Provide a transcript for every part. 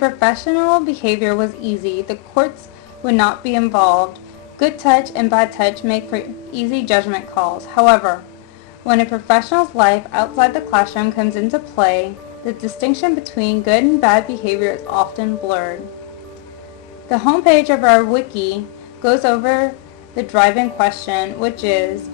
professional behavior was easy, the courts would not be involved. Good touch and bad touch make for easy judgment calls. However, when a professional's life outside the classroom comes into play, the distinction between good and bad behavior is often blurred. The homepage of our wiki goes over the driving question, which is,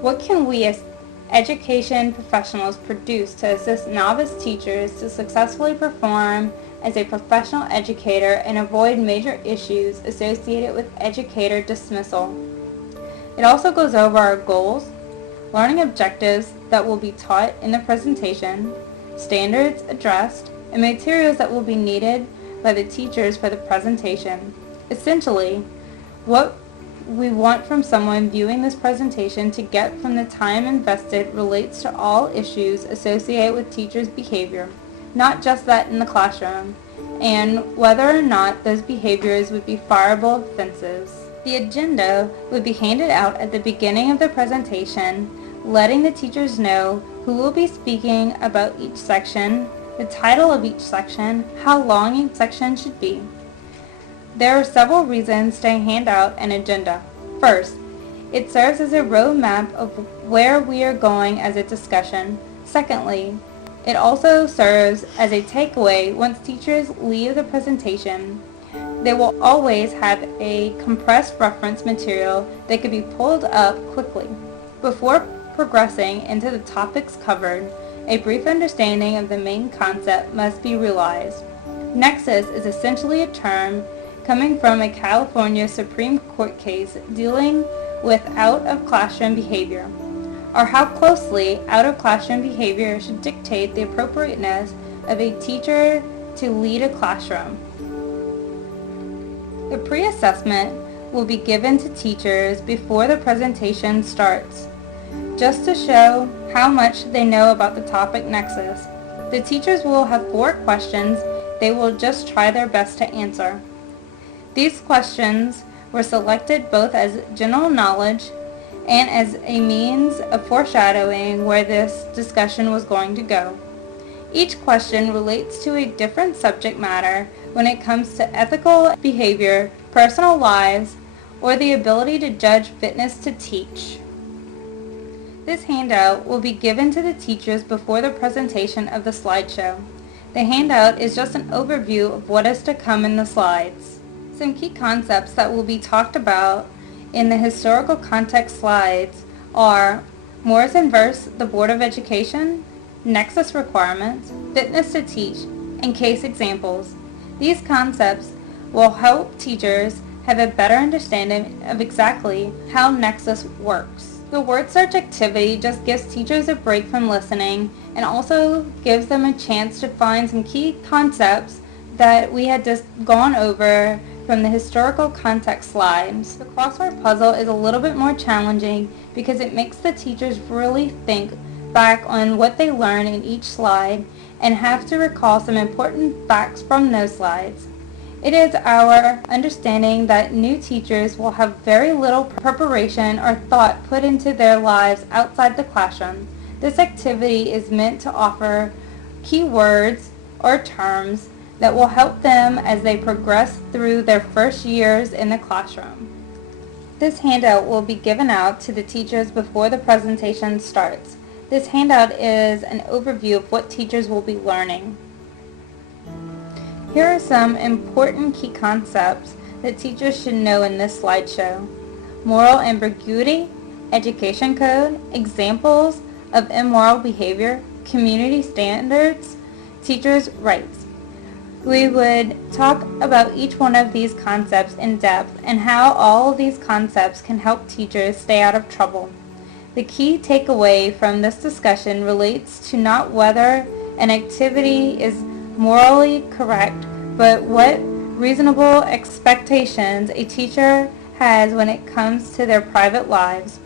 what can we as education professionals produce to assist novice teachers to successfully perform as a professional educator and avoid major issues associated with educator dismissal? It also goes over our goals, learning objectives that will be taught in the presentation, standards addressed, and materials that will be needed by the teachers for the presentation. Essentially, what we want from someone viewing this presentation to get from the time invested relates to all issues associated with teachers' behavior, not just that in the classroom, and whether or not those behaviors would be fireable offenses. The agenda would be handed out at the beginning of the presentation, letting the teachers know who will be speaking about each section, the title of each section, how long each section should be. There are several reasons to hand out an agenda. First, it serves as a roadmap of where we are going as a discussion. Secondly, it also serves as a takeaway once teachers leave the presentation. They will always have a compressed reference material that can be pulled up quickly. Before progressing into the topics covered, a brief understanding of the main concept must be realized. Nexus is essentially a term coming from a California Supreme Court case dealing with out-of-classroom behavior, or how closely out-of-classroom behavior should dictate the appropriateness of a teacher to lead a classroom. The pre-assessment will be given to teachers before the presentation starts, just to show how much they know about the topic Nexus. The teachers will have 4 questions they will just try their best to answer. These questions were selected both as general knowledge and as a means of foreshadowing where this discussion was going to go. Each question relates to a different subject matter when it comes to ethical behavior, personal lives, or the ability to judge fitness to teach. This handout will be given to the teachers before the presentation of the slideshow. The handout is just an overview of what is to come in the slides. Some key concepts that will be talked about in the historical context slides are Morrison vs. the Board of Education, Nexus requirements, fitness to teach, and case examples. These concepts will help teachers have a better understanding of exactly how Nexus works. The word search activity just gives teachers a break from listening and also gives them a chance to find some key concepts that we had just gone over from the historical context slides. The crossword puzzle is a little bit more challenging because it makes the teachers really think back on what they learned in each slide and have to recall some important facts from those slides. It is our understanding that new teachers will have very little preparation or thought put into their lives outside the classroom. This activity is meant to offer key words or terms that will help them as they progress through their first years in the classroom. This handout will be given out to the teachers before the presentation starts. This handout is an overview of what teachers will be learning. Here are some important key concepts that teachers should know in this slideshow. Moral ambiguity, education code, examples of immoral behavior, community standards, teachers' rights. We would talk about each one of these concepts in depth and how all of these concepts can help teachers stay out of trouble. The key takeaway from this discussion relates to not whether an activity is morally correct, but what reasonable expectations a teacher has when it comes to their private lives.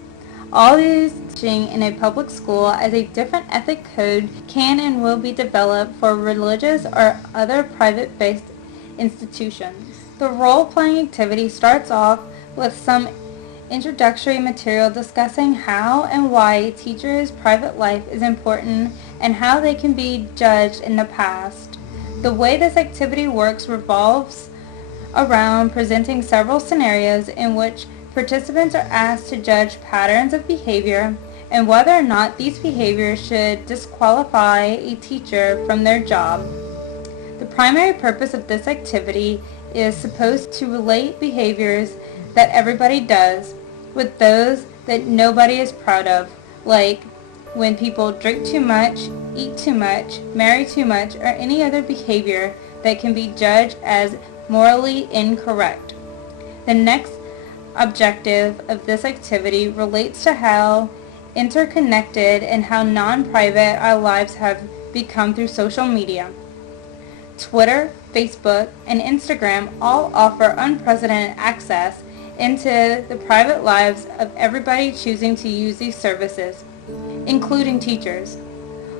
All these teaching in a public school as a different ethic code can and will be developed for religious or other private-based institutions. The role-playing activity starts off with some introductory material discussing how and why a teacher's private life is important and how they can be judged in the past. The way this activity works revolves around presenting several scenarios in which participants are asked to judge patterns of behavior and whether or not these behaviors should disqualify a teacher from their job. The primary purpose of this activity is supposed to relate behaviors that everybody does with those that nobody is proud of, like when people drink too much, eat too much, marry too much, or any other behavior that can be judged as morally incorrect. The next objective of this activity relates to how interconnected and how non-private our lives have become through social media. Twitter, Facebook, and Instagram all offer unprecedented access into the private lives of everybody choosing to use these services, including teachers.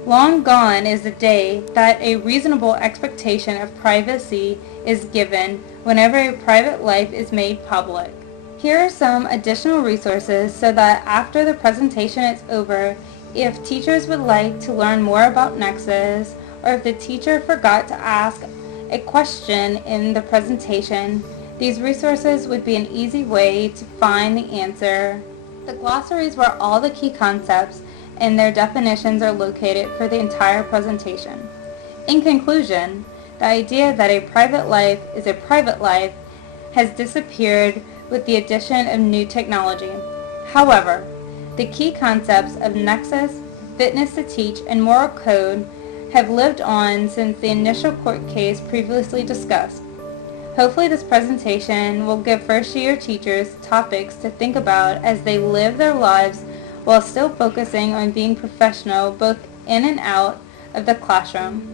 Long gone is the day that a reasonable expectation of privacy is given whenever a private life is made public. Here are some additional resources so that after the presentation is over, if teachers would like to learn more about Nexus, or if the teacher forgot to ask a question in the presentation, these resources would be an easy way to find the answer. The glossaries where all the key concepts and their definitions are located for the entire presentation. In conclusion, the idea that a private life is a private life has disappeared with the addition of new technology. However, the key concepts of Nexus, fitness to teach, and moral code have lived on since the initial court case previously discussed. Hopefully this presentation will give first-year teachers topics to think about as they live their lives while still focusing on being professional both in and out of the classroom.